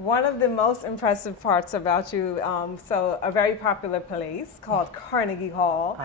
One of the most impressive parts about you, so a very popular place called Carnegie Hall.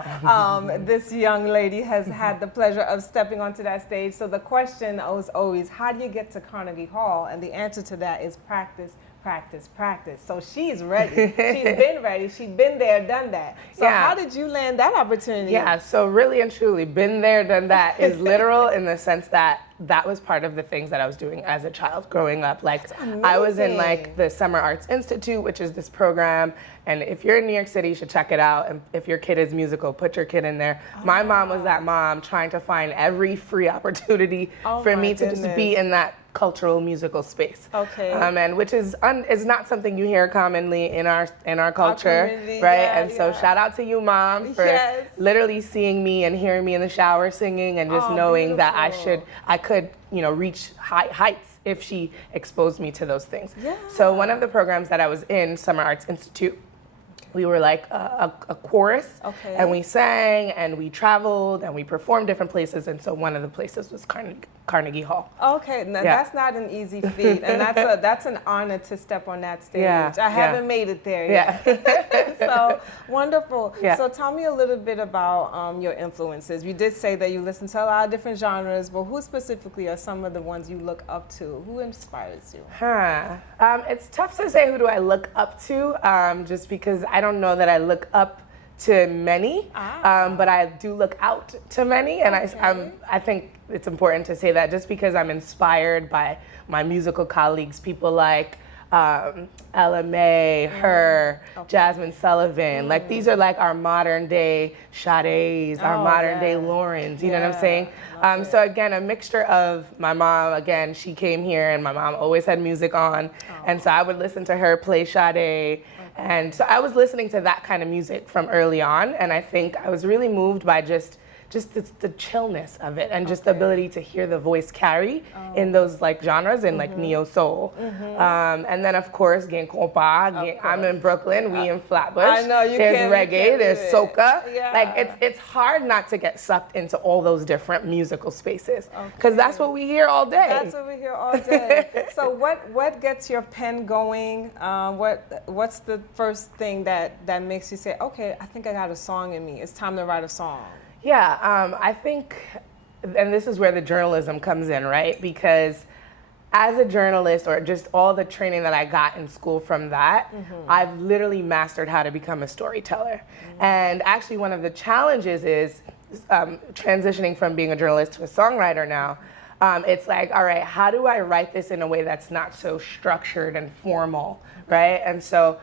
This young lady has had the pleasure of stepping onto that stage. So the question was always, how do you get to Carnegie Hall? And the answer to that is practice, practice, practice. So she's ready. She's been ready. She's been there, done that. So how did you land that opportunity? Yeah, so really and truly, been there, done that is literal in the sense that that was part of the things that I was doing as a child growing up. Like I was in like the Summer Arts Institute, which is this program. And if you're in New York City, you should check it out. And if your kid is musical, put your kid in there. My mom was that mom trying to find every free opportunity for me to just be in that cultural musical space. Okay. And which is not something you hear commonly in our culture, right? Yeah, and so shout out to you, Mom, for literally seeing me and hearing me in the shower singing and just knowing that I could, reach heights if she exposed me to those things. Yeah. So one of the programs that I was in, Summer Arts Institute, we were like a chorus, and we sang and we traveled and we performed different places, and so one of the places was Carnegie Hall. Okay, now that's not an easy feat, and that's an honor to step on that stage. I haven't made it there yet. So wonderful. So tell me a little bit about your influences. You did say that you listen to a lot of different genres, but who specifically are some of the ones you look up to? Who inspires you? It's tough to say who do I look up to, just because I don't know that I look up to many, but I do look out to many, and I think it's important to say that just because I'm inspired by my musical colleagues, people like Ella Mai, her, Jasmine Sullivan, like these are like our modern day Sade's, our modern day Laurens, you know what I'm saying? So again, a mixture of my mom, again, she came here and my mom always had music on, and so I would listen to her play Sade. And so I was listening to that kind of music from early on, and I think I was really moved by just the chillness of it and just the ability to hear the voice carry in those like genres and like neo soul. And then of course, I'm in Brooklyn, we in Flatbush. I know you There's can't, reggae, there's soca. Like it's hard not to get sucked into all those different musical spaces because that's what we hear all day. That's what we hear all day. So what gets your pen going? What's the first thing that makes you say, okay, I think I got a song in me. It's time to write a song. Yeah, I think, and this is where the journalism comes in, right? Because as a journalist, or just all the training that I got in school from that, I've literally mastered how to become a storyteller. And actually one of the challenges is transitioning from being a journalist to a songwriter now. It's like, all right, how do I write this in a way that's not so structured and formal, right? And so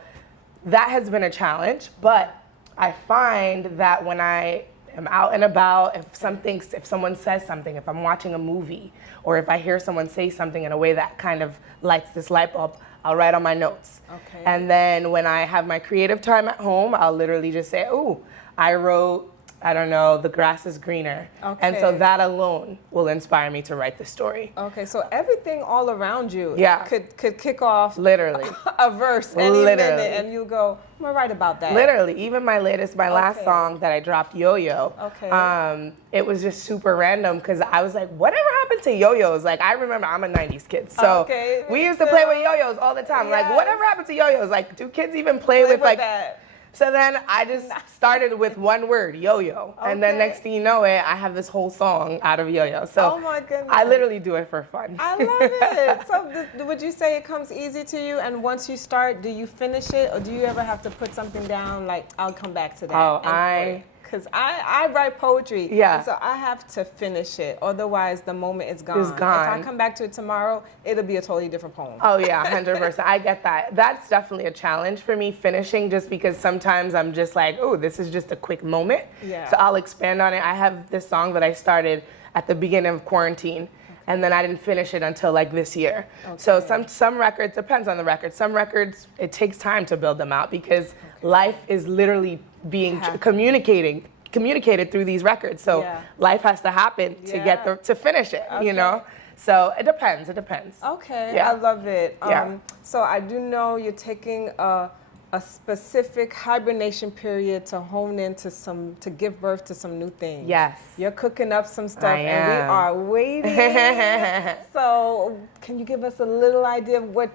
that has been a challenge, but I find that when I am out and about, if someone says something, if I'm watching a movie, or if I hear someone say something in a way that kind of lights this light bulb, I'll write on my notes. And then when I have my creative time at home, I'll literally just say, ooh, I wrote, I don't know, the grass is greener. And so that alone will inspire me to write the story. Okay, so everything all around you could kick off literally a verse any minute, and you go, I'm gonna write about that. Literally, even my last song that I dropped, Yo-Yo, it was just super random because I was like, whatever happened to yo-yos? Like, I remember I'm a 90s kid, so we used to play with yo-yos all the time. Like, whatever happened to yo-yos? Like, do kids even play with like that? So then I just started with one word, yo-yo. And then next thing you know it, I have this whole song out of yo-yo. So my goodness. I literally do it for fun. I love it. So would you say it comes easy to you? And once you start, do you finish it? Or do you ever have to put something down, like, I'll come back to that? Because I write poetry, and so I have to finish it. Otherwise, the moment is gone. If I come back to it tomorrow, it'll be a totally different poem. Oh yeah, 100%. I get that. That's definitely a challenge for me, finishing, just because sometimes I'm just like, oh, this is just a quick moment. So I'll expand on it. I have this song that I started at the beginning of quarantine, and then I didn't finish it until like this year. So some records, depends on the record. Some records, it takes time to build them out because life is literally being communicated through these records. So life has to happen to to finish it, you know? So it depends. Okay, I love it. So I do know you're taking a a specific hibernation period to hone into to give birth to some new things. Yes. You're cooking up some stuff and we am. are waiting. So can you give us a little idea of what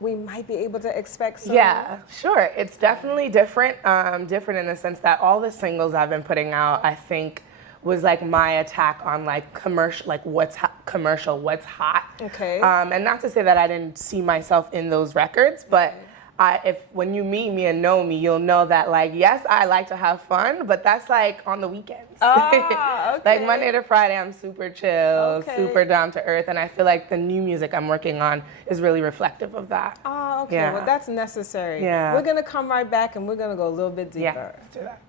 we might be able to expect soon? Yeah, sure. It's definitely different. Different in the sense that all the singles I've been putting out, I think, was like my attack on like commercial, like what's hot. Okay. And not to say that I didn't see myself in those records, but when you meet me and know me, you'll know that, like, yes, I like to have fun, but that's like on the weekends. Ah, okay. Like Monday to Friday, I'm super chill, super down to earth, and I feel like the new music I'm working on is really reflective of that. Oh, okay. Yeah. Well, that's necessary. Yeah. We're gonna come right back and we're gonna go a little bit deeper. Yeah, let's do that.